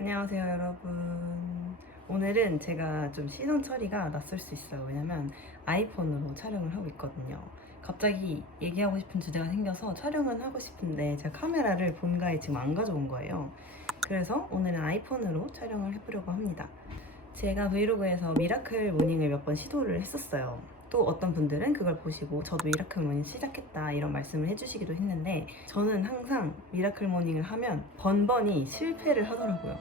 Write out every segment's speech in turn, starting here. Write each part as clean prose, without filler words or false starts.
안녕하세요, 여러분. 오늘은 제가 좀 시선 처리가 낯설 수 있어요. 왜냐면 아이폰으로 촬영을 하고 있거든요. 갑자기 얘기하고 싶은 주제가 생겨서 촬영은 하고 싶은데 제가 카메라를 본가에 지금 안 가져온 거예요. 그래서 오늘은 아이폰으로 촬영을 해보려고 합니다. 제가 브이로그에서 미라클 모닝을 몇 번 시도를 했었어요. 또 어떤 분들은 그걸 보시고 저도 미라클 모닝 시작했다 이런 말씀을 해주시기도 했는데 저는 항상 미라클 모닝을 하면 번번이 실패를 하더라고요.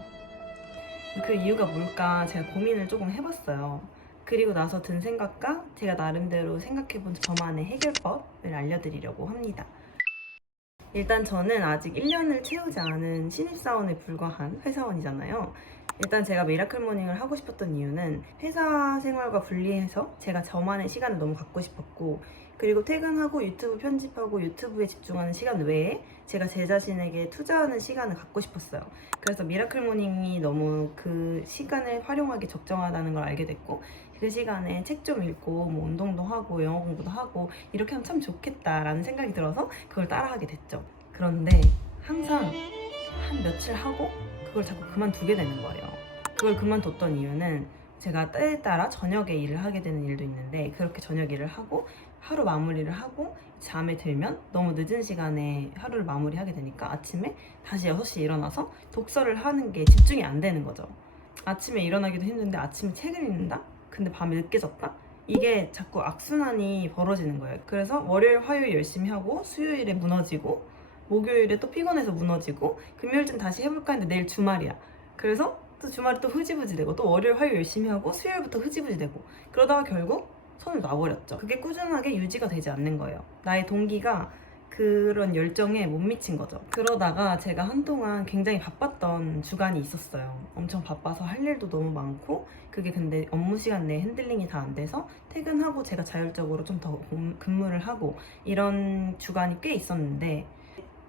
그 이유가 뭘까 제가 고민을 조금 해봤어요. 그리고 나서 든 생각과 제가 나름대로 생각해본 저만의 해결법을 알려드리려고 합니다. 일단 저는 아직 1년을 채우지 않은 신입사원에 불과한 회사원이잖아요. 일단 제가 미라클 모닝을 하고 싶었던 이유는 회사 생활과 분리해서 제가 저만의 시간을 너무 갖고 싶었고, 그리고 퇴근하고 유튜브 편집하고 유튜브에 집중하는 시간 외에 제가 제 자신에게 투자하는 시간을 갖고 싶었어요. 그래서 미라클 모닝이 너무 그 시간을 활용하기 적정하다는 걸 알게 됐고, 그 시간에 책 좀 읽고 뭐 운동도 하고 영어 공부도 하고 이렇게 하면 참 좋겠다라는 생각이 들어서 그걸 따라하게 됐죠. 그런데 항상 한 며칠 하고 그걸 자꾸 그만두게 되는 거예요. 그걸 그만뒀던 이유는 제가 때에 따라 저녁에 일을 하게 되는 일도 있는데, 그렇게 저녁 일을 하고 하루 마무리를 하고 잠에 들면 너무 늦은 시간에 하루를 마무리하게 되니까 아침에 다시 6시에 일어나서 독서를 하는 게 집중이 안 되는 거죠. 아침에 일어나기도 힘든데 아침에 책을 읽는다? 근데 밤에 늦게 잤다? 이게 자꾸 악순환이 벌어지는 거예요. 그래서 월요일, 화요일 열심히 하고 수요일에 무너지고 목요일에 또 피곤해서 무너지고 금요일쯤 다시 해볼까 했는데 내일 주말이야. 그래서 또 주말에 또 흐지부지 되고 또 월요일, 화요일 열심히 하고 수요일부터 흐지부지 되고 그러다가 결국 손을 놔버렸죠. 그게 꾸준하게 유지가 되지 않는 거예요. 나의 동기가 그런 열정에 못 미친 거죠. 그러다가 제가 한동안 굉장히 바빴던 주간이 있었어요. 엄청 바빠서 할 일도 너무 많고, 그게 근데 업무 시간 내에 핸들링이 다 안 돼서 퇴근하고 제가 자율적으로 좀 더 근무를 하고 이런 주간이 꽤 있었는데,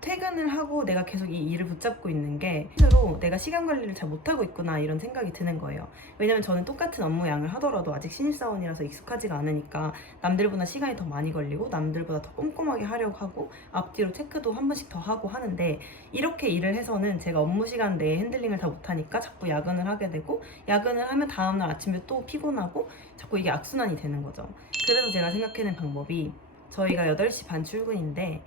퇴근을 하고 내가 계속 이 일을 붙잡고 있는 게 스스로 내가 시간 관리를 잘 못하고 있구나 이런 생각이 드는 거예요. 왜냐면 저는 똑같은 업무 양을 하더라도 아직 신입사원이라서 익숙하지가 않으니까 남들보다 시간이 더 많이 걸리고 남들보다 더 꼼꼼하게 하려고 하고 앞뒤로 체크도 한 번씩 더 하고 하는데, 이렇게 일을 해서는 제가 업무 시간 내에 핸들링을 다 못하니까 자꾸 야근을 하게 되고, 야근을 하면 다음날 아침에 또 피곤하고 자꾸 이게 악순환이 되는 거죠. 그래서 제가 생각해낸 방법이, 저희가 8시 반 출근인데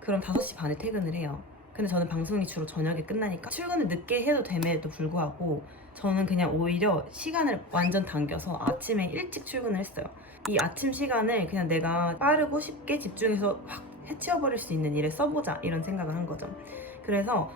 그럼 5시 반에 퇴근을 해요. 근데 저는 방송이 주로 저녁에 끝나니까 출근을 늦게 해도 됨에도 불구하고 저는 그냥 오히려 시간을 완전 당겨서 아침에 일찍 출근을 했어요. 이 아침 시간을 그냥 내가 빠르고 쉽게 집중해서 확 해치워버릴 수 있는 일에 써보자 이런 생각을 한 거죠. 그래서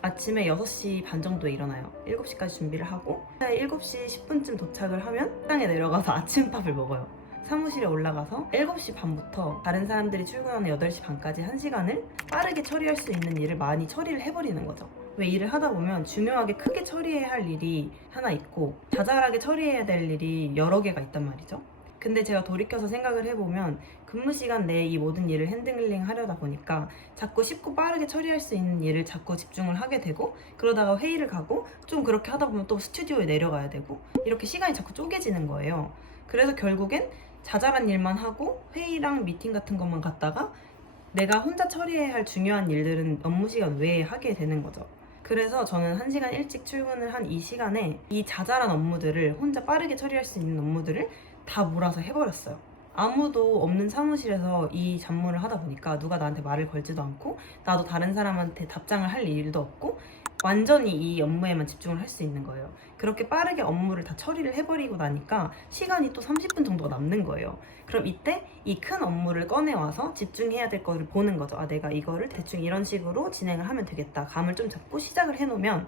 아침에 6시 반 정도에 일어나요. 7시까지 준비를 하고 7시 10분쯤 도착을 하면 식당에 내려가서 아침밥을 먹어요. 사무실에 올라가서 7시 반부터 다른 사람들이 출근하는 8시 반까지 1시간을 빠르게 처리할 수 있는 일을 많이 처리를 해버리는 거죠. 왜 일을 하다 보면 중요하게 크게 처리해야 할 일이 하나 있고 자잘하게 처리해야 될 일이 여러 개가 있단 말이죠. 근데 제가 돌이켜서 생각을 해보면 근무 시간 내에 이 모든 일을 핸들링 하려다 보니까 자꾸 쉽고 빠르게 처리할 수 있는 일을 자꾸 집중을 하게 되고, 그러다가 회의를 가고 좀 그렇게 하다 보면 또 스튜디오에 내려가야 되고 이렇게 시간이 자꾸 쪼개지는 거예요. 그래서 결국엔 자잘한 일만 하고 회의랑 미팅 같은 것만 갔다가 내가 혼자 처리해야 할 중요한 일들은 업무 시간 외에 하게 되는 거죠. 그래서 저는 1시간 일찍 출근을 한 이 시간에 이 자잘한 업무들을 혼자 빠르게 처리할 수 있는 업무들을 다 몰아서 해버렸어요. 아무도 없는 사무실에서 이 잡무를 하다 보니까 누가 나한테 말을 걸지도 않고 나도 다른 사람한테 답장을 할 일도 없고 완전히 이 업무에만 집중을 할 수 있는 거예요. 그렇게 빠르게 업무를 다 처리를 해버리고 나니까 시간이 또 30분 정도가 남는 거예요. 그럼 이때 이 큰 업무를 꺼내와서 집중해야 될 거를 보는 거죠. 아, 내가 이거를 대충 이런 식으로 진행을 하면 되겠다. 감을 좀 잡고 시작을 해놓으면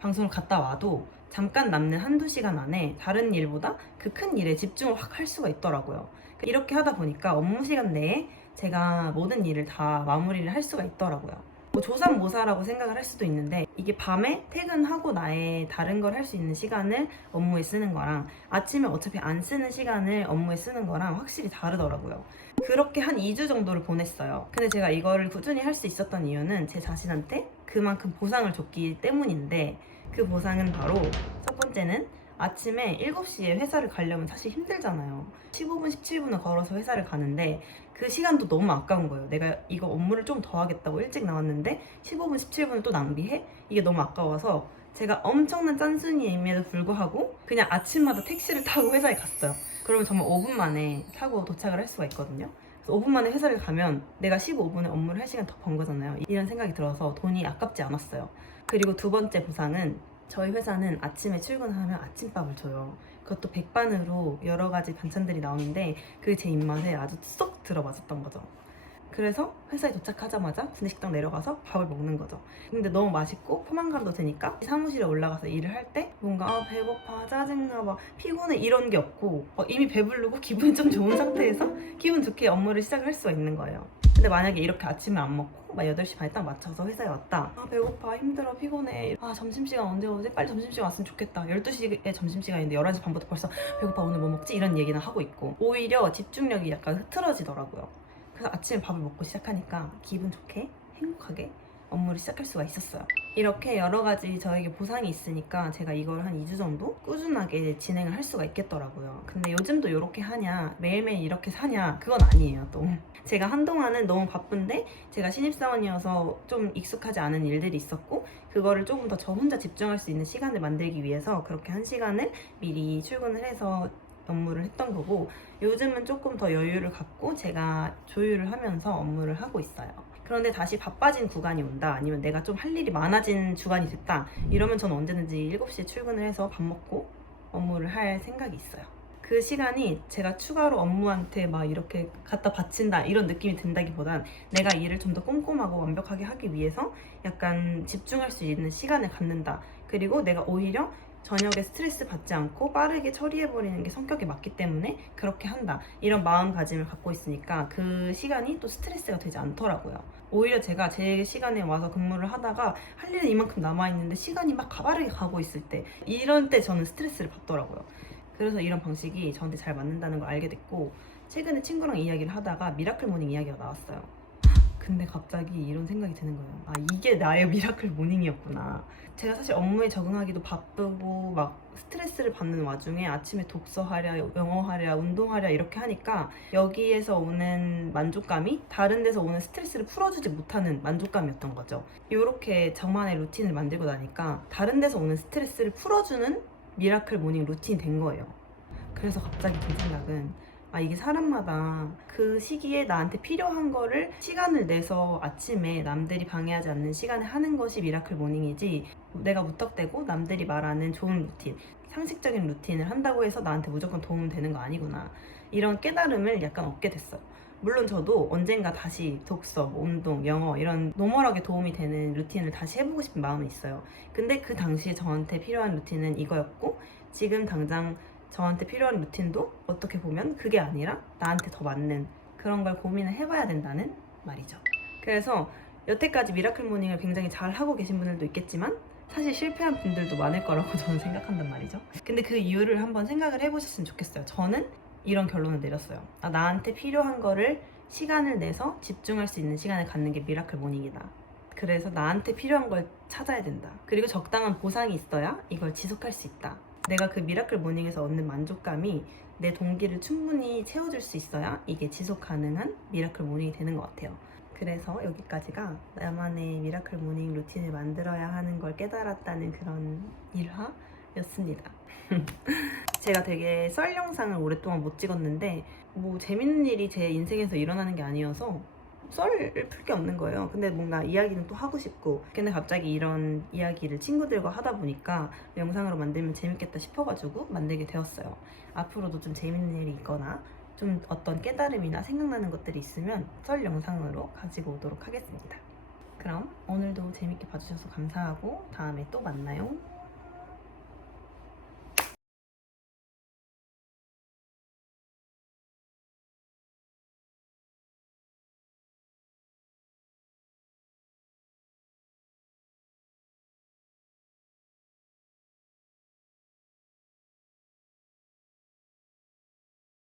방송을 갔다 와도 잠깐 남는 한두 시간 안에 다른 일보다 그 큰 일에 집중을 확 할 수가 있더라고요. 이렇게 하다 보니까 업무 시간 내에 제가 모든 일을 다 마무리를 할 수가 있더라고요. 뭐 조삼모사라고 생각을 할 수도 있는데, 이게 밤에 퇴근하고 나의 다른 걸 할 수 있는 시간을 업무에 쓰는 거랑 아침에 어차피 안 쓰는 시간을 업무에 쓰는 거랑 확실히 다르더라고요. 그렇게 한 2주 정도를 보냈어요. 근데 제가 이거를 꾸준히 할 수 있었던 이유는 제 자신한테 그만큼 보상을 줬기 때문인데, 그 보상은 바로 첫 번째는 아침에 7시에 회사를 가려면 사실 힘들잖아요. 15분, 17분을 걸어서 회사를 가는데 그 시간도 너무 아까운 거예요. 내가 이거 업무를 좀 더 하겠다고 일찍 나왔는데 15분, 17분을 또 낭비해? 이게 너무 아까워서 제가 엄청난 짠순이임에도 불구하고 그냥 아침마다 택시를 타고 회사에 갔어요. 그러면 정말 5분 만에 타고 도착을 할 수가 있거든요. 그래서 5분 만에 회사를 가면 내가 15분의 업무를 할 시간 더 번 거잖아요. 이런 생각이 들어서 돈이 아깝지 않았어요. 그리고 두 번째 보상은 저희 회사는 아침에 출근하면 아침밥을 줘요. 그것도 백반으로 여러 가지 반찬들이 나오는데 그게 제 입맛에 아주 쏙 들어맞았던 거죠. 그래서 회사에 도착하자마자 구내식당 내려가서 밥을 먹는 거죠. 근데 너무 맛있고 포만감도 되니까 사무실에 올라가서 일을 할 때 뭔가 배고파, 짜증나, 막 피곤해 이런 게 없고 이미 배부르고 기분이 좀 좋은 상태에서 기분 좋게 업무를 시작을 할 수가 있는 거예요. 근데 만약에 이렇게 아침을 안 먹고 막 8시 반에 딱 맞춰서 회사에 왔다. 배고파, 힘들어, 피곤해. 점심시간 언제 오지? 빨리 점심시간 왔으면 좋겠다. 12시에 점심시간인데 11시 반부터 벌써 배고파, 오늘 뭐 먹지? 이런 얘기는 하고 있고 오히려 집중력이 약간 흐트러지더라고요. 그래서 아침에 밥을 먹고 시작하니까 기분 좋게 행복하게 업무를 시작할 수가 있었어요. 이렇게 여러 가지 저에게 보상이 있으니까 제가 이걸 한 2주 정도 꾸준하게 진행을 할 수가 있겠더라고요. 근데 요즘도 이렇게 하냐, 매일매일 이렇게 사냐, 그건 아니에요. 또 제가 한동안은 너무 바쁜데 제가 신입사원이어서 좀 익숙하지 않은 일들이 있었고 그거를 조금 더 저 혼자 집중할 수 있는 시간을 만들기 위해서 그렇게 한 시간을 미리 출근을 해서 업무를 했던 거고 요즘은 조금 더 여유를 갖고 제가 조율을 하면서 업무를 하고 있어요. 그런데 다시 바빠진 구간이 온다, 아니면 내가 좀 할 일이 많아진 주간이 됐다, 이러면 저는 언제든지 7시에 출근을 해서 밥 먹고 업무를 할 생각이 있어요. 그 시간이 제가 추가로 업무한테 막 이렇게 갖다 바친다 이런 느낌이 든다기보단 내가 일을 좀 더 꼼꼼하고 완벽하게 하기 위해서 약간 집중할 수 있는 시간을 갖는다. 그리고 내가 오히려 저녁에 스트레스 받지 않고 빠르게 처리해버리는 게 성격에 맞기 때문에 그렇게 한다, 이런 마음가짐을 갖고 있으니까 그 시간이 또 스트레스가 되지 않더라고요. 오히려 제가 제 시간에 와서 근무를 하다가 할 일은 이만큼 남아있는데 시간이 막 가파르게 가고 있을 때, 이런 때 저는 스트레스를 받더라고요. 그래서 이런 방식이 저한테 잘 맞는다는 걸 알게 됐고 최근에 친구랑 이야기를 하다가 미라클 모닝 이야기가 나왔어요. 근데 갑자기 이런 생각이 드는 거예요. 이게 나의 미라클 모닝이었구나. 제가 사실 업무에 적응하기도 바쁘고 막 스트레스를 받는 와중에 아침에 독서하랴, 영어하랴, 운동하랴 이렇게 하니까 여기에서 오는 만족감이 다른 데서 오는 스트레스를 풀어주지 못하는 만족감이었던 거죠. 이렇게 저만의 루틴을 만들고 나니까 다른 데서 오는 스트레스를 풀어주는 미라클 모닝 루틴이 된 거예요. 그래서 갑자기 든 생각은 이게 사람마다 그 시기에 나한테 필요한 거를 시간을 내서 아침에 남들이 방해하지 않는 시간에 하는 것이 미라클 모닝이지, 내가 무턱대고 남들이 말하는 좋은 루틴, 상식적인 루틴을 한다고 해서 나한테 무조건 도움 되는 거 아니구나, 이런 깨달음을 약간 얻게 됐어요. 물론 저도 언젠가 다시 독서, 운동, 영어 이런 노멀하게 도움이 되는 루틴을 다시 해보고 싶은 마음은 있어요. 근데 그 당시에 저한테 필요한 루틴은 이거였고 지금 당장 저한테 필요한 루틴도 어떻게 보면 그게 아니라 나한테 더 맞는 그런 걸 고민을 해봐야 된다는 말이죠. 그래서 여태까지 미라클 모닝을 굉장히 잘 하고 계신 분들도 있겠지만 사실 실패한 분들도 많을 거라고 저는 생각한단 말이죠. 근데 그 이유를 한번 생각을 해보셨으면 좋겠어요. 저는 이런 결론을 내렸어요. 나한테 필요한 거를 시간을 내서 집중할 수 있는 시간을 갖는 게 미라클 모닝이다. 그래서 나한테 필요한 걸 찾아야 된다. 그리고 적당한 보상이 있어야 이걸 지속할 수 있다. 내가 그 미라클 모닝에서 얻는 만족감이 내 동기를 충분히 채워줄 수 있어야 이게 지속 가능한 미라클 모닝이 되는 것 같아요. 그래서 여기까지가 나만의 미라클 모닝 루틴을 만들어야 하는 걸 깨달았다는 그런 일화였습니다. 제가 되게 썰 영상을 오랫동안 못 찍었는데 뭐 재밌는 일이 제 인생에서 일어나는 게 아니어서 썰을 풀 게 없는 거예요. 근데 뭔가 이야기는 또 하고 싶고, 근데 갑자기 이런 이야기를 친구들과 하다 보니까 영상으로 만들면 재밌겠다 싶어가지고 만들게 되었어요. 앞으로도 좀 재밌는 일이 있거나 좀 어떤 깨달음이나 생각나는 것들이 있으면 썰 영상으로 가지고 오도록 하겠습니다. 그럼 오늘도 재밌게 봐주셔서 감사하고 다음에 또 만나요.